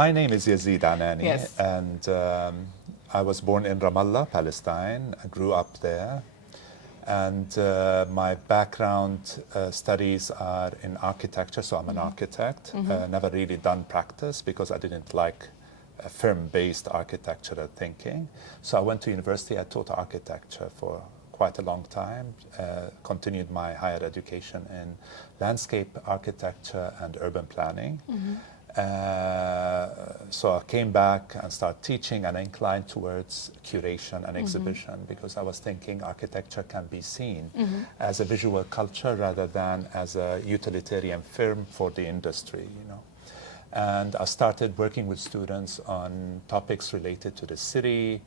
My name is Yazid Anani, Yes. and I was born in Ramallah, Palestine. I grew up there, and my background studies are in architecture, so I'm an architect. Never really done practice because I didn't like firm-based architectural thinking. So I went to university, I taught architecture for quite a long time, continued my higher education in landscape architecture and urban planning. So I came back and started teaching and inclined towards curation and exhibition because I was thinking architecture can be seen as a visual culture rather than as a utilitarian firm for the industry, you know. And I started working with students on topics related to the city,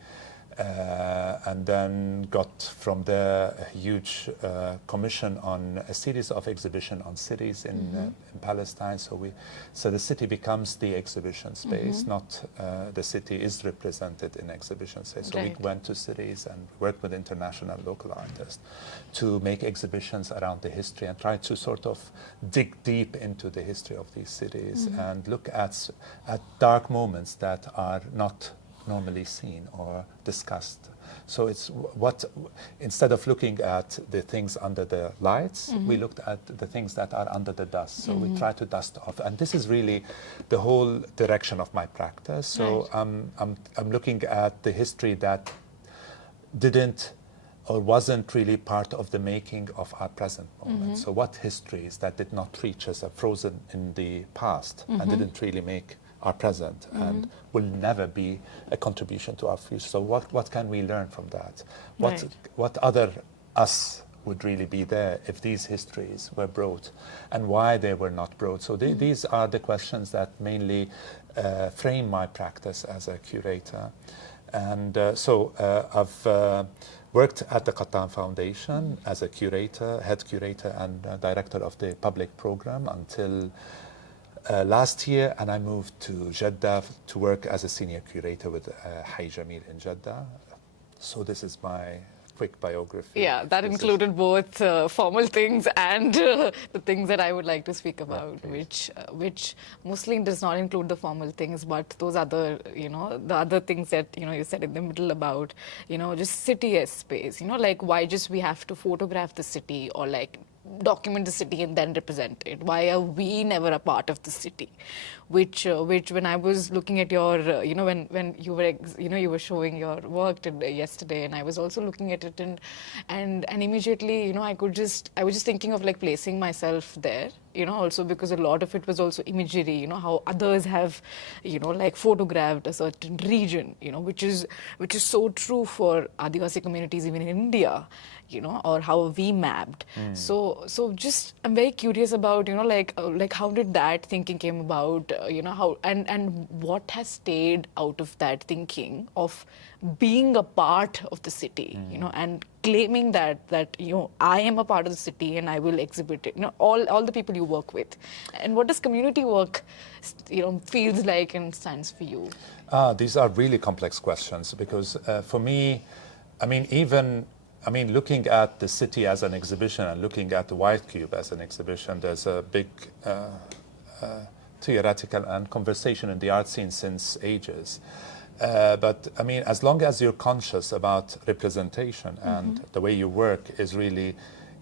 and then got from there a huge commission on a series of exhibitions on cities in Palestine. So the city becomes the exhibition space, not the city is represented in exhibition space. So we went to cities and worked with international local artists to make exhibitions around the history and try to sort of dig deep into the history of these cities and look at dark moments that are not normally seen or discussed. So it's instead of looking at the things under the lights, we looked at the things that are under the dust. So we try to dust off, and this is really the whole direction of my practice. So I'm looking at the history that didn't or wasn't really part of the making of our present moment. So what histories that did not reach us are frozen in the past and didn't really make our present and will never be a contribution to our future. So what can we learn from that? What other us would really be there if these histories were brought, and why they were not brought? So these are the questions that mainly frame my practice as a curator. And I've worked at the Qattan Foundation as a curator, head curator and director of the public program until last year, and I moved to Jeddah to work as a senior curator with Hayy Jameel in Jeddah. So this is my quick biography. Yeah, that included both formal things and the things that I would like to speak about, which mostly does not include the formal things, but those other, the other things that, you said in the middle about, just city as space, like why just we have to photograph the city or like document the city and then represent it. Why are we never a part of the city? Which when I was looking at your, when you were, you were showing your work yesterday, and I was also looking at it, and immediately, I was just thinking of like placing myself there, also because a lot of it was also imagery, how others have, like photographed a certain region, which is so true for Adivasi communities even in India, or how we mapped. So just I'm very curious about, like how did that thinking came about, how and what has stayed out of that thinking of being a part of the city, and claiming that I am a part of the city and I will exhibit it, all the people you work with. And what does community work, feels like and stands for you? These are really complex questions because for me, looking at the city as an exhibition and looking at the White Cube as an exhibition, there's a big theoretical and conversation in the art scene since ages. But as long as you're conscious about representation and the way you work is really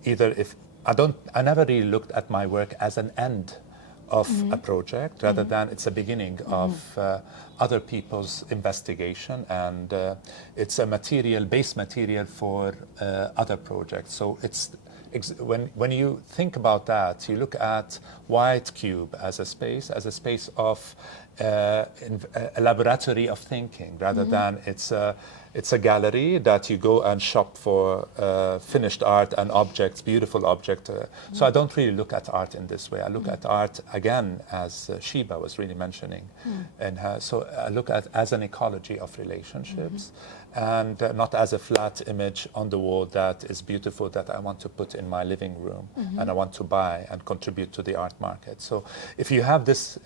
I never really looked at my work as an end of a project rather than it's a beginning of other people's investigation, and it's a base material for other projects. So when you think about that, you look at White Cube as a space of a laboratory of thinking rather than it's a gallery that you go and shop for finished art and objects, beautiful objects. So I don't really look at art in this way. I look at art, again, as Sheba was really mentioning in her. So I look at as an ecology of relationships and not as a flat image on the wall that is beautiful that I want to put in my living room and I want to buy and contribute to the art market. So if you have this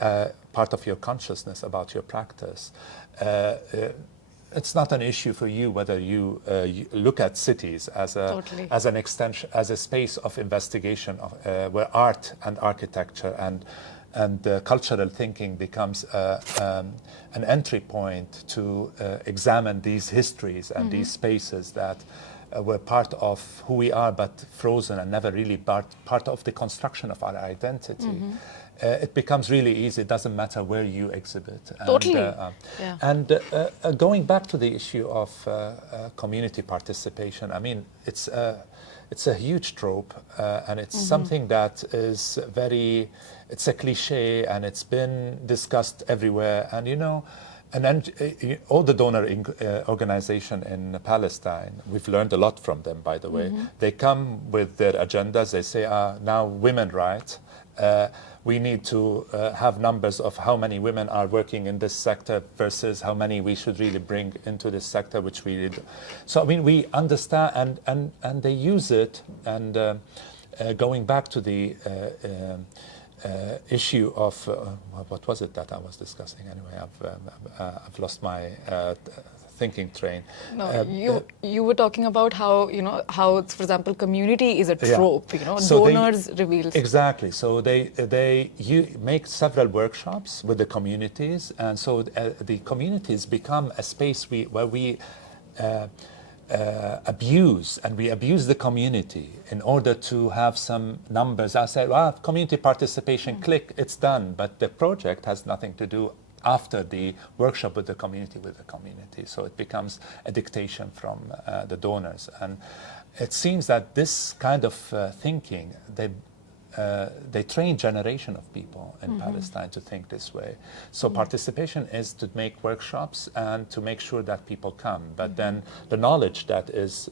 part of your consciousness about your practice, it's not an issue for you whether you look at cities as an extension, as a space of investigation of, where art and architecture and cultural thinking becomes an entry point to examine these histories and these spaces that were part of who we are, but frozen and never really part of the construction of our identity. It becomes really easy. It doesn't matter where you exhibit. Totally. And going back to the issue of community participation, I mean, it's a huge trope, and it's something that is it's a cliche, and it's been discussed everywhere. And you know, all the donor organization in Palestine, we've learned a lot from them, by the way. They come with their agendas. They say, now women rights. We need to have numbers of how many women are working in this sector versus how many we should really bring into this sector, which we did. So, I mean, we understand, and they use it. And going back to the issue of, what was it that I was discussing anyway? I've lost my thinking train. No, you were talking about how, you know, how, for example, community is a trope, you know, so donors reveals. Exactly. So you make several workshops with the communities, and so the communities become a space where we abuse the community in order to have some numbers. I say, well, community participation, click, it's done. But the project has nothing to do after the workshop with the community. So it becomes a dictation from the donors. And it seems that this kind of thinking, they train generation of people in Palestine to think this way. So participation is to make workshops and to make sure that people come. But then the knowledge that is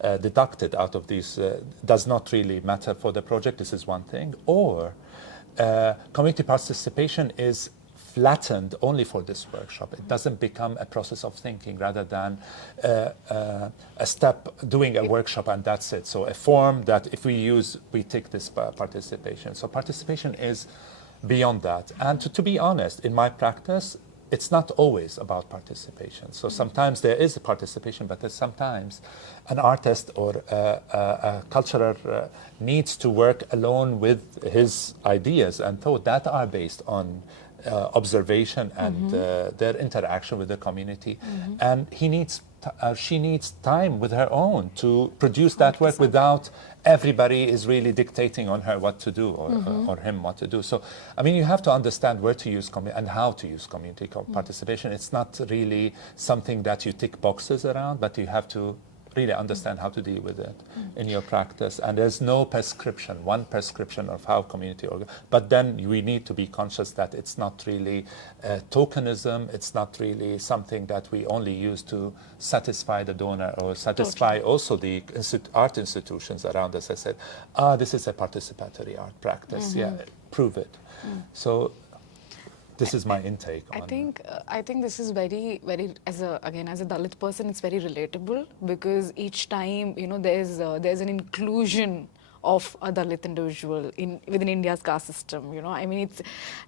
deducted out of these does not really matter for the project. This is one thing. Or community participation is flattened only for this workshop. It doesn't become a process of thinking rather than a step doing a workshop and that's it. So a form that if we use, we take this participation. So participation is beyond that. And to be honest, in my practice, it's not always about participation. So sometimes there is a participation, but there's sometimes an artist or a culturer needs to work alone with his ideas and thought that are based on observation and their interaction with the community, and she needs time with her own to produce that work without everybody is really dictating on her what to do or him what to do. So, I mean, you have to understand where to use and how to use community participation. It's not really something that you tick boxes around, but you have to really understand how to deal with it in your practice. And there's no one prescription of how community but then we need to be conscious that it's not really tokenism, it's not really something that we only use to satisfy the donor or satisfy also the art institutions around us. I said, this is a participatory art practice, prove it. So this is my intake on I think this is very, very, as a Dalit person, it's very relatable, because each time, you know, there's an inclusion of a Dalit individual within India's caste system. You know, I mean,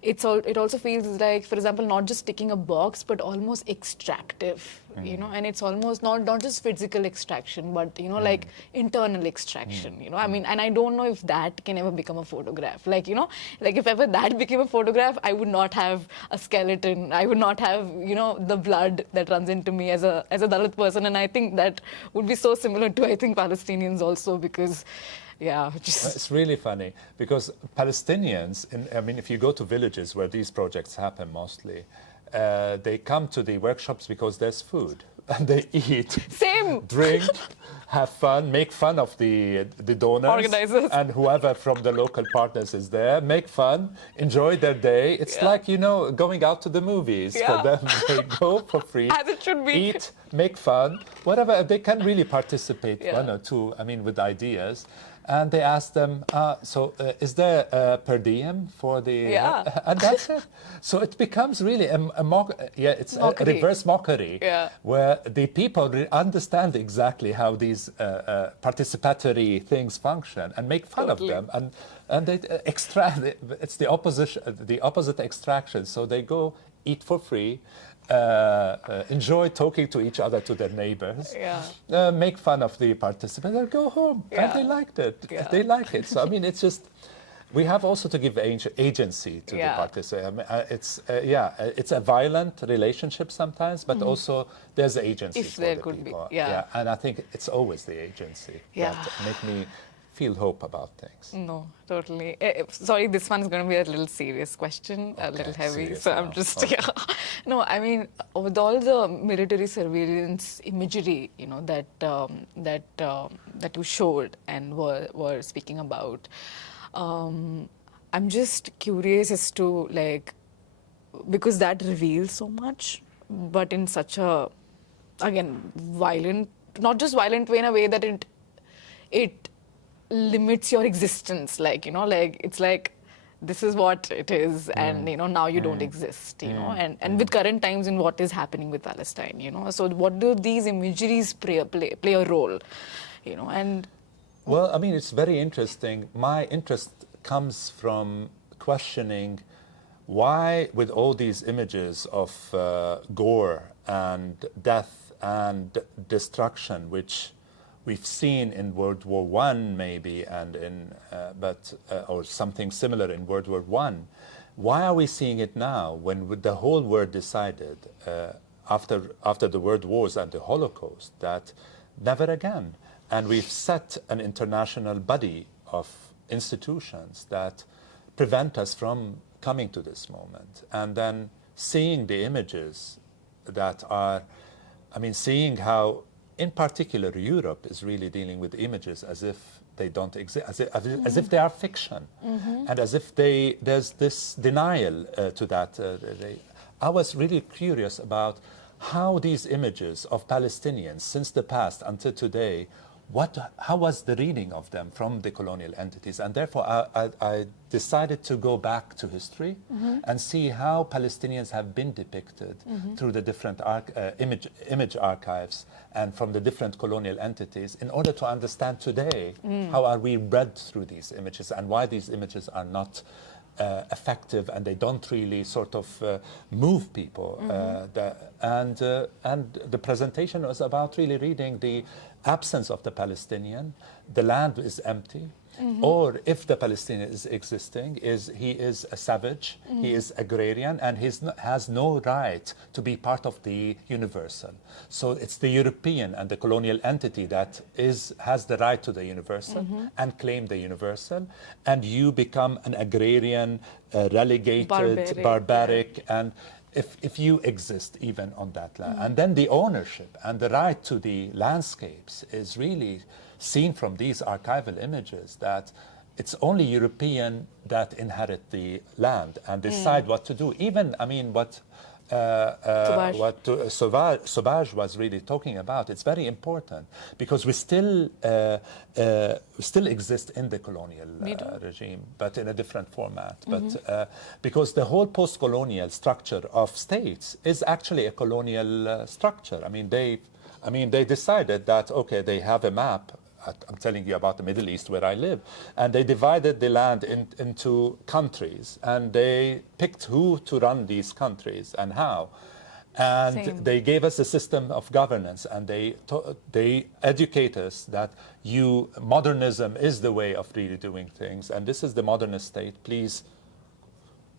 it also feels like, for example, not just ticking a box, but almost extractive. You know, and it's almost not just physical extraction, but, you know, like internal extraction. You know, I mean, and I don't know if that can ever become a photograph. Like, you know, like if ever that became a photograph, I would not have a skeleton. I would not have, you know, the blood that runs into me as a Dalit person. And I think that would be so similar to, I think, Palestinians also, because it's really funny because Palestinians, I mean, if you go to villages where these projects happen mostly, they come to the workshops because there's food and they eat, drink, have fun, make fun of the donors, organizers, and whoever from the local partners is there, make fun, enjoy their day. It's like, you know, going out to the movies for them. They go for free, as it should be, eat, make fun, whatever. They can really participate one or two, I mean, with ideas. And they asked them, is there a per diem for the... and that's it. So it becomes really a reverse mockery, where the people understand exactly how these participatory things function and make fun of them. And they extract, it's the opposite extraction. So they go eat for free, enjoy talking to each other, to their neighbors, make fun of the participants, and go home. And they liked it. They like it. So, I mean, it's just, we have also to give agency to the participants. I mean, it's a violent relationship sometimes, but also there's agency if for there the could people. be. Yeah. And I think it's always the agency that make me feel hope about things. No, totally. Sorry, this one's going to be a little serious question, a little heavy. Serious So now. I'm just, No, I mean, with all the military surveillance imagery, you know, that you showed and were speaking about, I'm just curious as to, like, because that reveals so much, but in such a, again, violent, not just violent way, in a way that it limits your existence, like, you know, like, it's like, this is what it is, and, you know, now you don't exist, you know, and with current times in what is happening with Palestine, you know, so what do these imageries play a role, you know, and... Well, I mean, it's very interesting. My interest comes from questioning why, with all these images of gore and death and destruction, which we've seen in World War I, maybe, and in or something similar in World War I. Why are we seeing it now when the whole world decided after the World Wars and the Holocaust that never again? And we've set an international body of institutions that prevent us from coming to this moment. And then seeing the images that are, I mean, seeing how, in particular, Europe is really dealing with images as if they don't exist, as if they are fiction, and as if there's this denial to that. I was really curious about how these images of Palestinians since the past until today, how was the reading of them from the colonial entities? And therefore, I decided to go back to history and see how Palestinians have been depicted through the different image archives and from the different colonial entities in order to understand today how are we read through these images and why these images are not effective and they don't really sort of move people. And the presentation was about really reading the absence of the Palestinian. The land is empty. Or if the Palestinian is existing, he is a savage, he is agrarian, and he has no right to be part of the universal. So it's the European and the colonial entity that has the right to the universal and claim the universal, and you become an agrarian, relegated, barbaric, and if you exist even on that land. And then the ownership and the right to the landscapes is really seen from these archival images, that it's only European that inherit the land and decide what to do. Even, I mean, what Sauvage was really talking about, it's very important because we still exist in the colonial regime, but in a different format. But because the whole post-colonial structure of states is actually a colonial structure. I mean, they decided that, okay, they have a map. I'm telling you about the Middle East where I live. And they divided the land into countries, and they picked who to run these countries and how. And they gave us a system of governance, and they educate us that modernism is the way of really doing things, and this is the modernist state. Please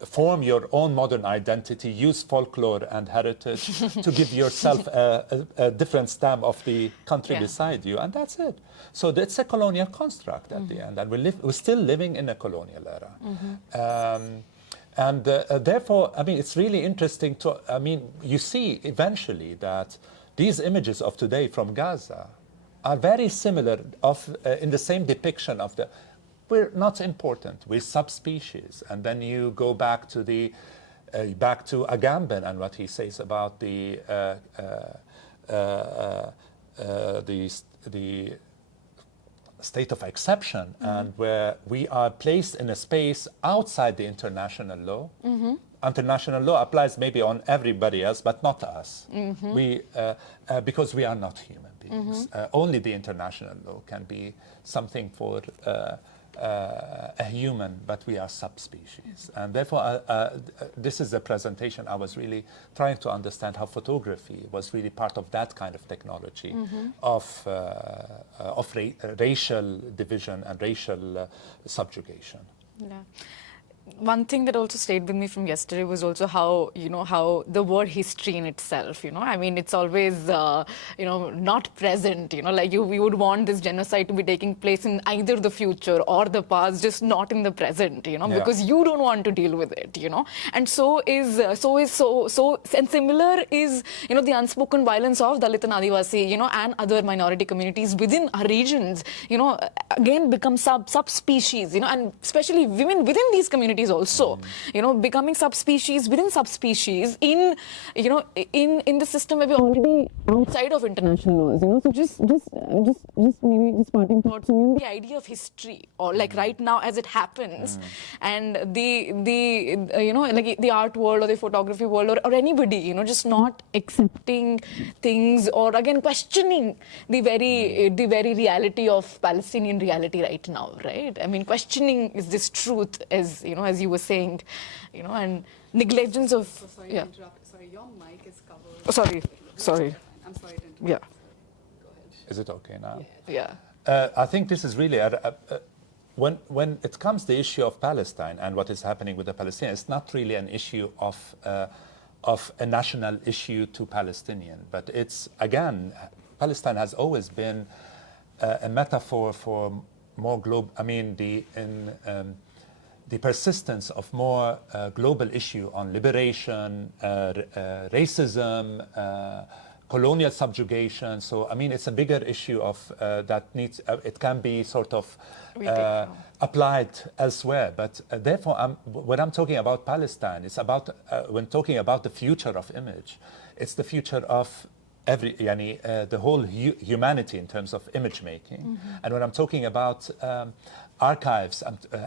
form your own modern identity, use folklore and heritage to give yourself a different stamp of the country beside you, and that's it. So that's a colonial construct at the end, and we're still living in a colonial era. And therefore, I mean, it's really interesting you see eventually that these images of today from Gaza are very similar in the same depiction of the... We're not important. We're subspecies. And then you go back to Agamben and what he says about the state of exception, and where we are placed in a space outside the international law. International law applies maybe on everybody else, but not us. Because we are not human beings. Only the international law can be something for a human, but we are subspecies. And therefore, this is a presentation I was really trying to understand how photography was really part of that kind of technology of racial division and racial subjugation. Yeah. One thing that also stayed with me from yesterday was also how, how the word history in itself, I mean, it's always, not present, like we would want this genocide to be taking place in either the future or the past, just not in the present, because you don't want to deal with it, and and similar is, the unspoken violence of Dalit and Adivasi, and other minority communities within our regions, again become subspecies, and especially women within these communities also, becoming subspecies within subspecies in the system where we're already outside of international laws, so just maybe just parting thoughts on the idea of history, or like right now as it happens, and the like the art world or the photography world or anybody, just not accepting things, or again questioning the very reality of Palestinian reality right now, right? I mean, questioning is this truth, as as you were saying, and negligence of. So sorry to interrupt. Sorry, your mic is covered. Oh, sorry. I'm sorry to interrupt. Yeah. Go ahead. Is it okay now? Yeah. I think this is really, when it comes to the issue of Palestine and what is happening with the Palestinians, it's not really an issue of a national issue to Palestinian, but it's, again, Palestine has always been a metaphor for more global, I mean, the persistence of more global issue on liberation, racism, colonial subjugation. So, I mean, it's a bigger issue of that needs, it can be sort of applied elsewhere. But therefore, when I'm talking about Palestine, it's about, when talking about the future of image, it's the future of the whole humanity in terms of image making. And when I'm talking about archives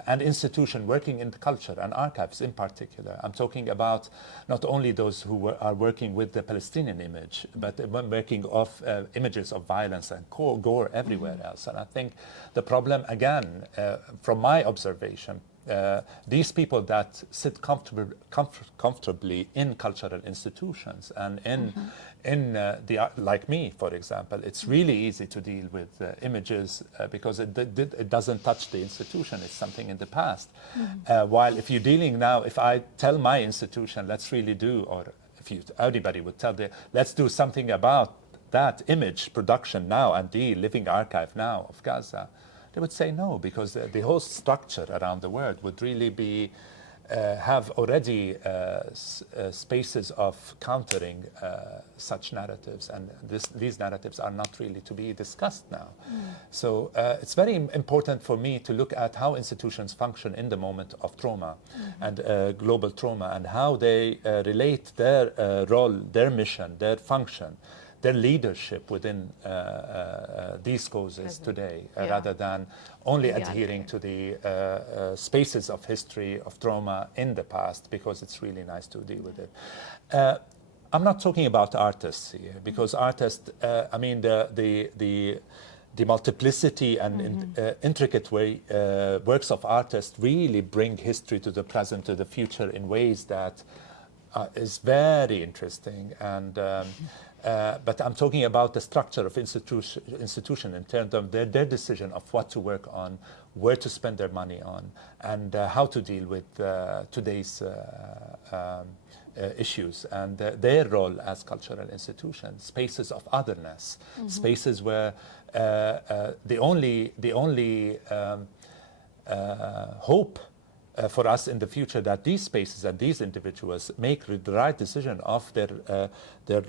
and institutions working in the culture and archives in particular, I'm talking about not only those who are working with the Palestinian image, but working of images of violence and gore everywhere else. And I think the problem, again, from my observation, these people that sit comfortably in cultural institutions and in like me, for example, it's really easy to deal with images because it doesn't touch the institution. It's something in the past. While if you're dealing now, if I tell my institution, let's really do, or if anybody would tell let's do something about that image production now and the living archive now of Gaza, they would say no, because the whole structure around the world would really be have already spaces of countering such narratives, and these narratives are not really to be discussed now. So it's very important for me to look at how institutions function in the moment of trauma and global trauma, and how they relate their role, their mission, their function, their leadership within these causes today, rather than only adhering to the spaces of history, of trauma in the past, because it's really nice to deal with it. I'm not talking about artists here, because artists, I mean, the multiplicity and intricate works of artists really bring history to the present, to the future in ways that is very interesting. And but I'm talking about the structure of institution in terms of their decision of what to work on, where to spend their money on, and how to deal with today's issues, and their role as cultural institutions, spaces of otherness, spaces where the only hope for us in the future that these spaces and these individuals make the right decision of their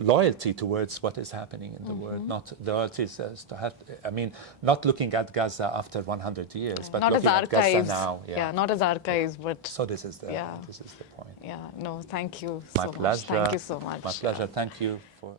loyalty towards what is happening in the world, not loyalties to have, I mean, not looking at Gaza after 100 years, but not looking as at Gaza archives. now. Not as archives, but so this is the point. Yeah, no, thank you My so pleasure. much. Thank you so much. My pleasure. Thank you for